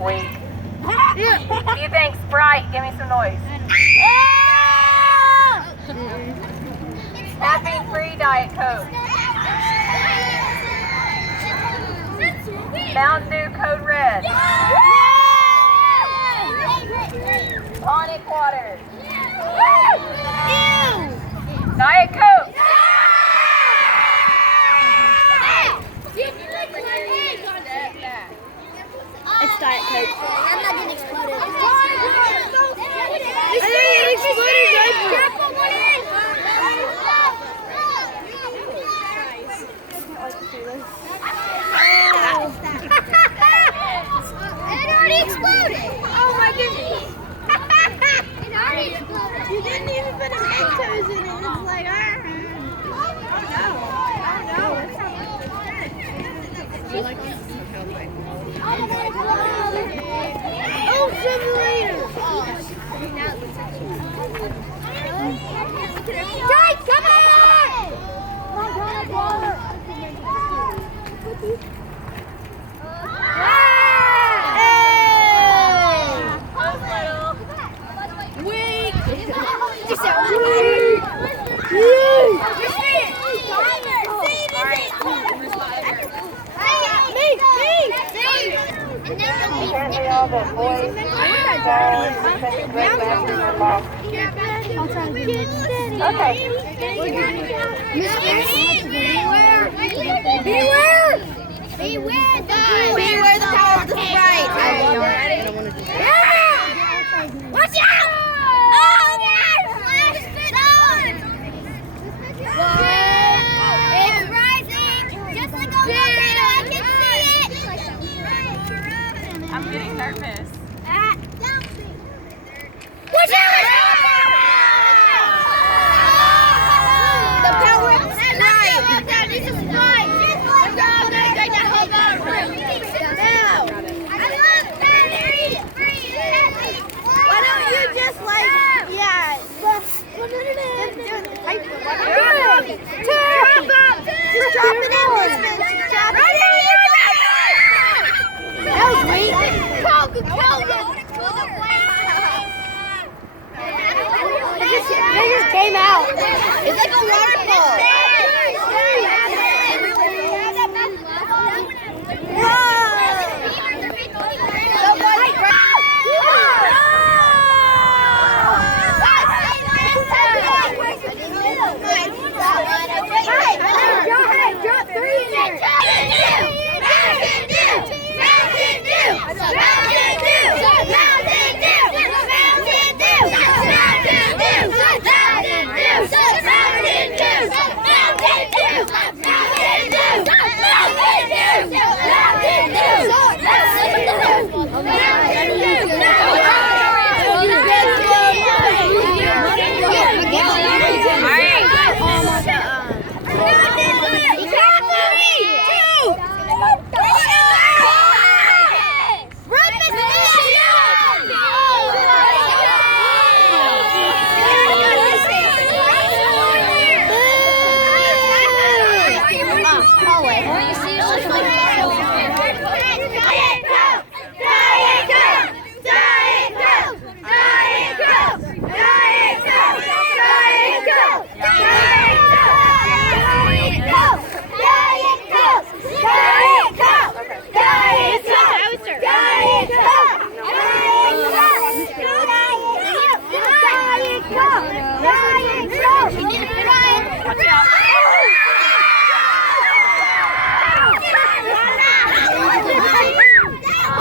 Wait. What do you think, Sprite? Give me some noise. Caffeine-free Diet Coke. Mountain Dew Code Red. Tonic water. Diet Coke. It's Diet Coke. I'm not getting exploded. It already exploded. Oh my goodness. It already exploded. You didn't even put a Mentos in it. It's like, oh, submarine! Guys, come on! Weak! Just a Apparently all the boys and girls and the red baskets are lost. Okay. Beware! Beware the power of the Sprite! Watch out! Oh, God! It's rising! Just like a volcano, I can see it! I'm getting nervous. Watch out!